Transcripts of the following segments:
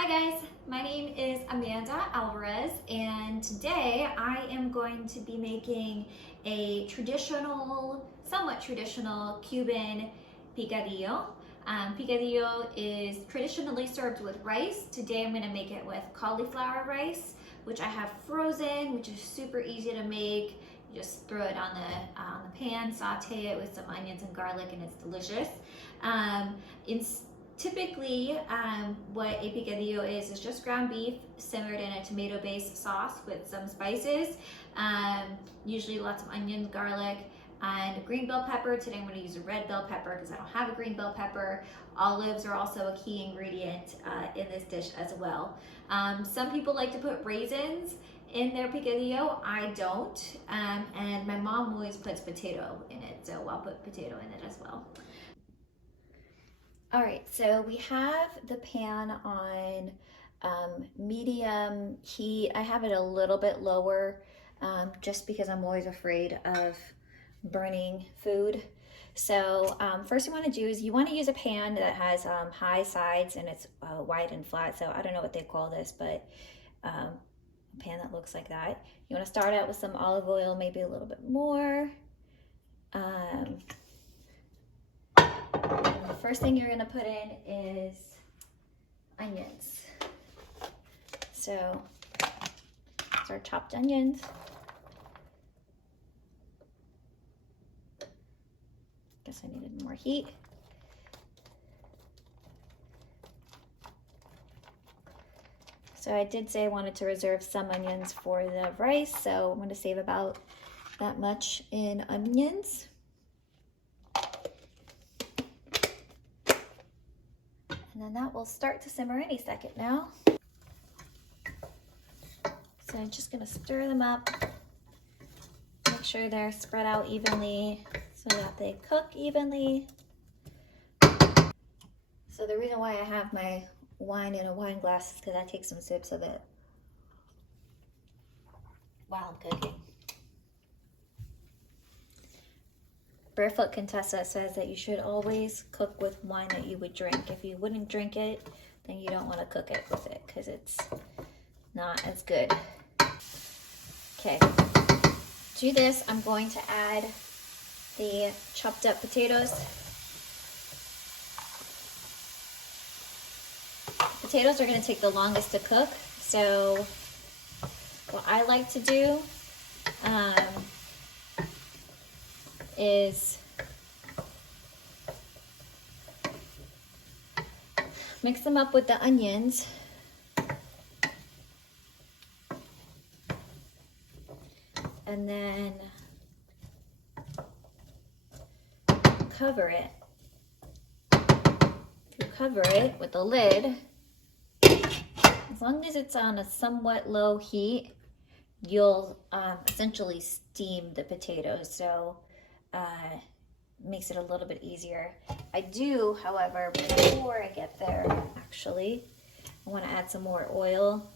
Hi guys, my name is Amanda Alvarez and today I am going to be making a somewhat traditional Cuban picadillo. Picadillo is traditionally served with rice. Today I'm going to make it with cauliflower rice, which I have frozen, which is super easy to make. You just throw it on the pan, saute it with some onions and garlic, and it's delicious. Typically, what a picadillo is just ground beef simmered in a tomato-based sauce with some spices, usually lots of onions, garlic, and a green bell pepper. Today I'm going to use a red bell pepper because I don't have a green bell pepper. Olives are also a key ingredient in this dish as well. Some people like to put raisins in their picadillo. I don't, and my mom always puts potato in it, so I'll put potato in it as well. All right, so we have the pan on medium heat. I have it a little bit lower just because I'm always afraid of burning food. So first you want to do is you want to use a pan that has high sides and it's wide and flat. So I don't know what they call this, but a pan that looks like that. You want to start out with some olive oil, maybe a little bit more. The first thing you're going to put in is onions. So these are chopped onions. Guess I needed more heat. So I did say I wanted to reserve some onions for the rice, so I'm going to save about that much in onions. And then that will start to simmer any second now. So I'm just going to stir them up, make sure they're spread out evenly so that they cook evenly. So the reason why I have my wine in a wine glass is because I take some sips of it while I'm cooking. Barefoot Contessa says that you should always cook with wine that you would drink. If you wouldn't drink it, then you don't want to cook it with it because it's not as good. Okay, to this I'm going to add the chopped up potatoes. Potatoes are going to take the longest to cook, so what I like to do is mix them up with the onions and then cover it. If you cover it with the lid, as long as it's on a somewhat low heat, you'll essentially steam the potatoes, so makes it a little bit easier. I do, however, before I get there, actually, I want to add some more oil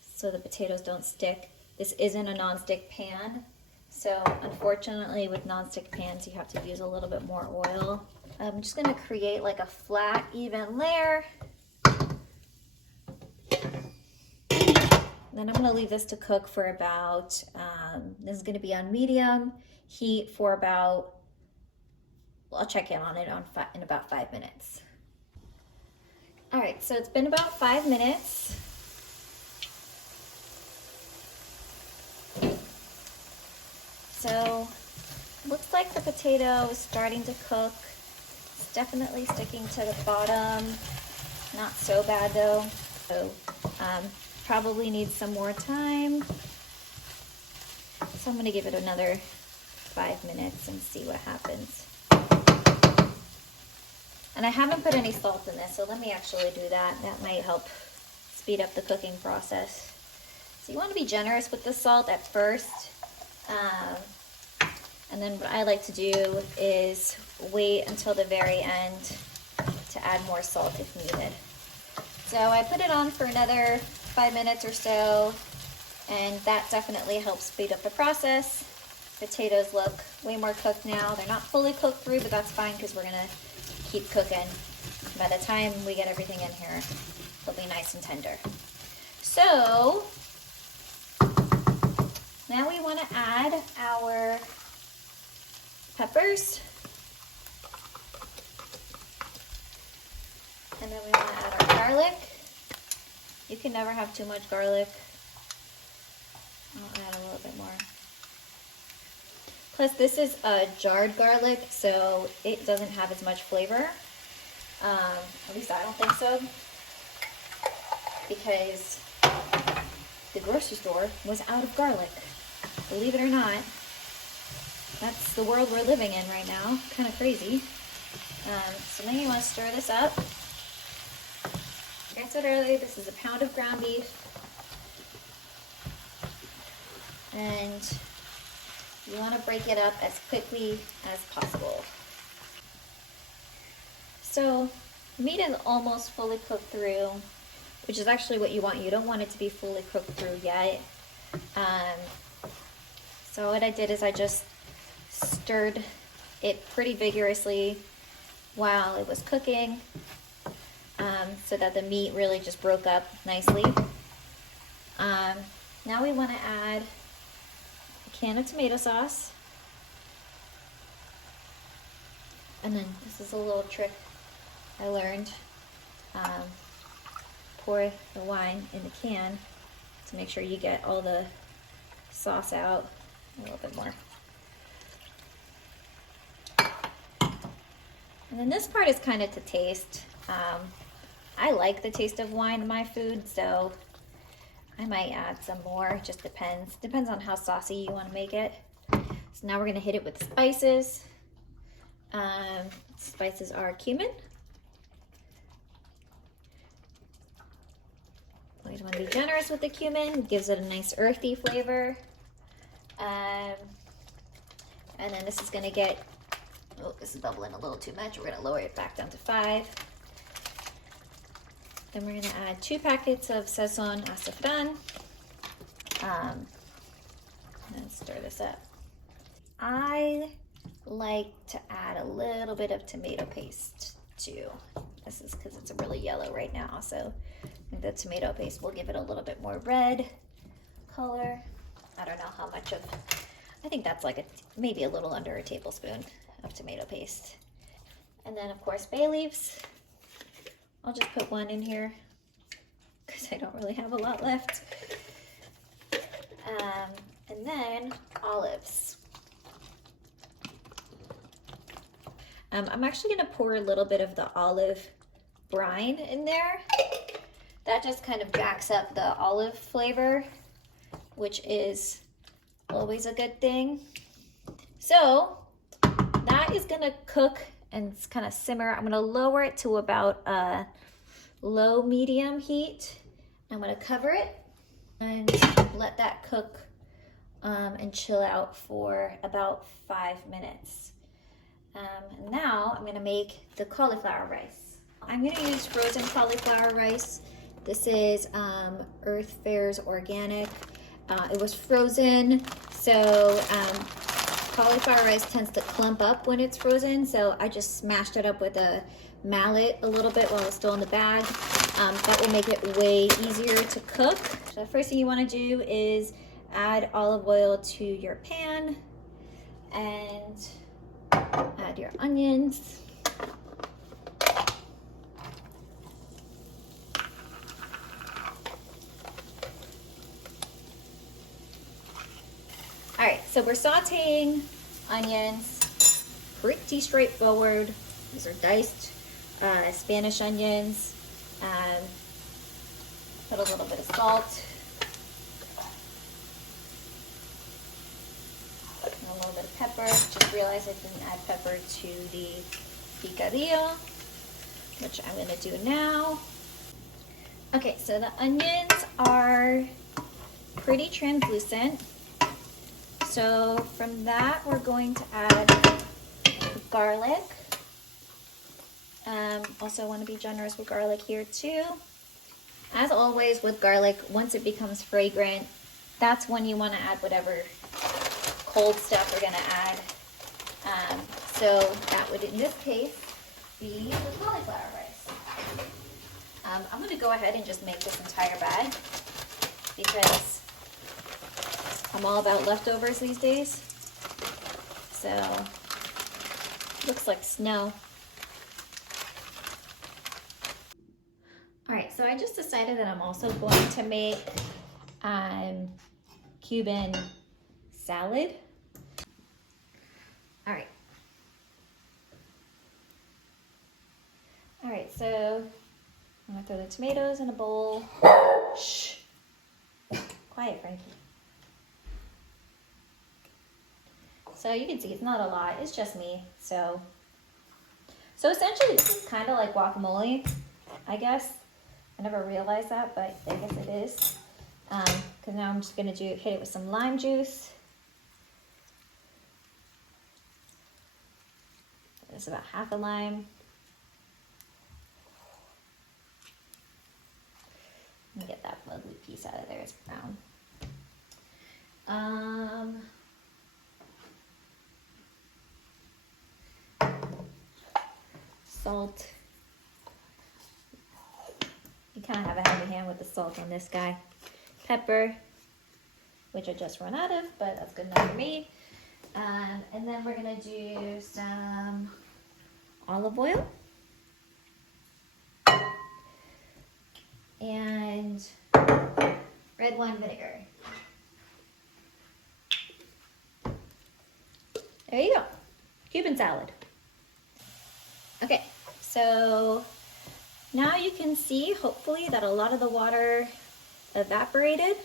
so the potatoes don't stick. This isn't a non-stick pan, so unfortunately with non-stick pans you have to use a little bit more oil. I'm just going to create like a flat, even layer. Then I'm going to leave this to cook for about, this is going to be on medium heat for about, I'll check in on it in about 5 minutes. All right, so it's been about 5 minutes. So looks like the potato is starting to cook. It's definitely sticking to the bottom. Not so bad though. So probably needs some more time. So I'm gonna give it another 5 minutes and see what happens. And I haven't put any salt in this, so let me actually do that. That might help speed up the cooking process. So you want to be generous with the salt at first. And then what I like to do is wait until the very end to add more salt if needed. So I put it on for another 5 minutes or so, and that definitely helps speed up the process. Potatoes look way more cooked now. They're not fully cooked through, but that's fine because we're gonna keep cooking. By the time we get everything in here, they'll be nice and tender. So now we want to add our peppers. And then we want to add our garlic. You can never have too much garlic. I'll add a little bit more. Plus this is a jarred garlic, so it doesn't have as much flavor. At least I don't think so. Because the grocery store was out of garlic. Believe it or not. That's the world we're living in right now. Kind of crazy. So then you want to stir this up. Like I said earlier, this is a pound of ground beef. And you want to break it up as quickly as possible. So meat is almost fully cooked through, which is actually what you want. You don't want it to be fully cooked through yet. So what I did is I just stirred it pretty vigorously while it was cooking, so that the meat really just broke up nicely. Now we want to add a can of tomato sauce. And then this is a little trick I learned. Pour the wine in the can to make sure you get all the sauce out. A little bit more. And then this part is kind of to taste. I like the taste of wine in my food, so I might add some more. It just depends. Depends on how saucy you want to make it. So now we're going to hit it with the spices. Spices are cumin. Always want to be generous with the cumin. It gives it a nice earthy flavor. And then this is going to get, oh, this is bubbling a little too much. We're going to lower it back down to 5. Then we're going to add 2 packets of sazon azafran. And then stir this up. I like to add a little bit of tomato paste too. This is because it's really yellow right now, so I think the tomato paste will give it a little bit more red color. I don't know how much of, I think that's like maybe a little under a tablespoon of tomato paste. And then of course bay leaves. I'll just put 1 in here because I don't really have a lot left. And then olives. I'm actually going to pour a little bit of the olive brine in there. That just kind of jacks up the olive flavor, which is always a good thing. So that is going to cook and kind of simmer. I'm going to lower it to about a low medium heat. I'm going to cover it and let that cook and chill out for about 5 minutes. Now I'm going to make the cauliflower rice. I'm going to use frozen cauliflower rice. This is Earth Fair's organic. It was frozen, so cauliflower rice tends to clump up when it's frozen, so I just smashed it up with a mallet a little bit while it's still in the bag. That will make it way easier to cook. So the first thing you want to do is add olive oil to your pan and add your onions. All right, so we're sauteing onions, pretty straightforward. These are diced Spanish onions. Put a little bit of salt. And a little bit of pepper. Just realized I didn't add pepper to the picadillo, which I'm gonna do now. Okay, so the onions are pretty translucent. So from that, we're going to add garlic. Also want to be generous with garlic here too. As always with garlic, once it becomes fragrant, that's when you want to add whatever cold stuff we're going to add. So that would, in this case, be the cauliflower rice. I'm gonna go ahead and just make this entire bag because I'm all about leftovers these days. So, looks like snow. All right, so I just decided that I'm also going to make Cuban salad. All right. All right, so I'm gonna throw the tomatoes in a bowl. Shh. Quiet, Frankie. So you can see it's not a lot, it's just me. So essentially this is kind of like guacamole, I guess. I never realized that, but I guess it is. Because now I'm just gonna hit it with some lime juice. It's about half a lime. Let me get that lovely piece out of there, it's brown. Salt. You kind of have a heavy hand with the salt on this guy. Pepper, which I just run out of, but that's good enough for me. And then we're gonna do some olive oil. And red wine vinegar. There you go, Cuban salad. Okay, so now you can see, hopefully, that a lot of the water evaporated.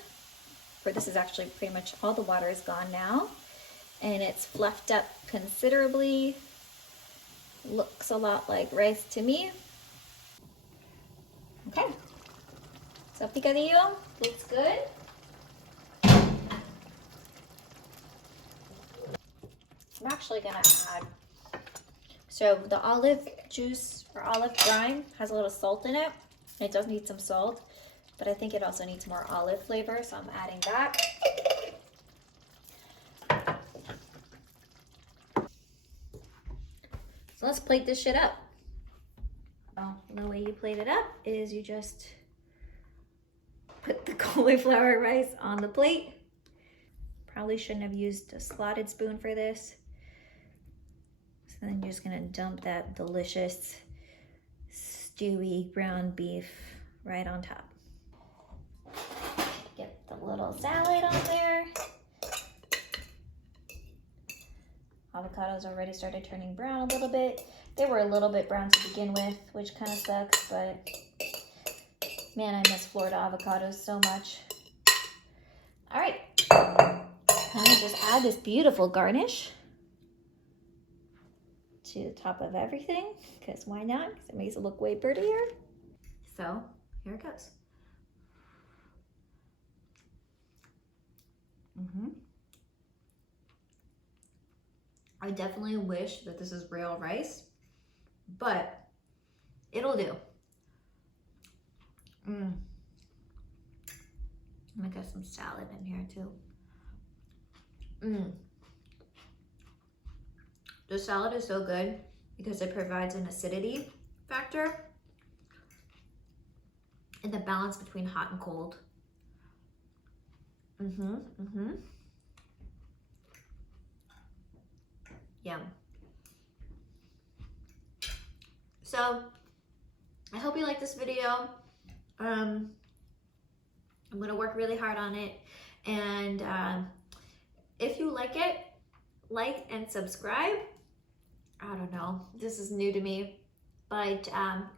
For this is actually pretty much all the water is gone now. And it's fluffed up considerably. Looks a lot like rice to me. Okay, so picadillo looks good. I'm actually gonna add, so the olive juice or olive brine has a little salt in it. It does need some salt, but I think it also needs more olive flavor, so I'm adding that. So let's plate this shit up. Well, the way you plate it up is you just put the cauliflower rice on the plate. Probably shouldn't have used a slotted spoon for this. So then you're just gonna dump that delicious stewy ground beef right on top. Get the little salad on there. Avocados already started turning brown a little bit. They were a little bit brown to begin with, which kind of sucks, but man, I miss Florida avocados so much. All right, I'm gonna just add this beautiful garnish to the top of everything, because why not? Because it makes it look way prettier. So here it goes. I definitely wish that this is real rice, but it'll do. I'm gonna get some salad in here too. The salad is so good because it provides an acidity factor and the balance between hot and cold. Yum. So I hope you like this video. I'm gonna work really hard on it, and if you like it, like and subscribe. I don't know, this is new to me, but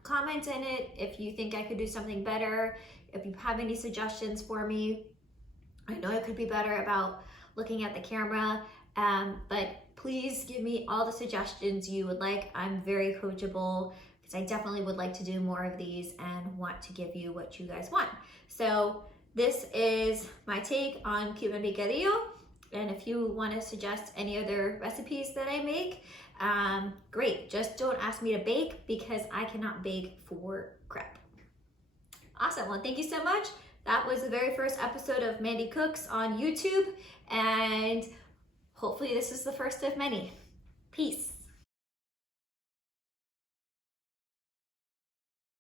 comment in it if you think I could do something better, if you have any suggestions for me. I know I could be better about looking at the camera, but please give me all the suggestions you would like. I'm very coachable because I definitely would like to do more of these and want to give you what you guys want. So this is my take on Cuban picadillo. And if you want to suggest any other recipes that I make, great. Just don't ask me to bake because I cannot bake for crap. Awesome. Well, thank you so much. That was the very first episode of Mandy Cooks on YouTube, and hopefully this is the first of many. Peace.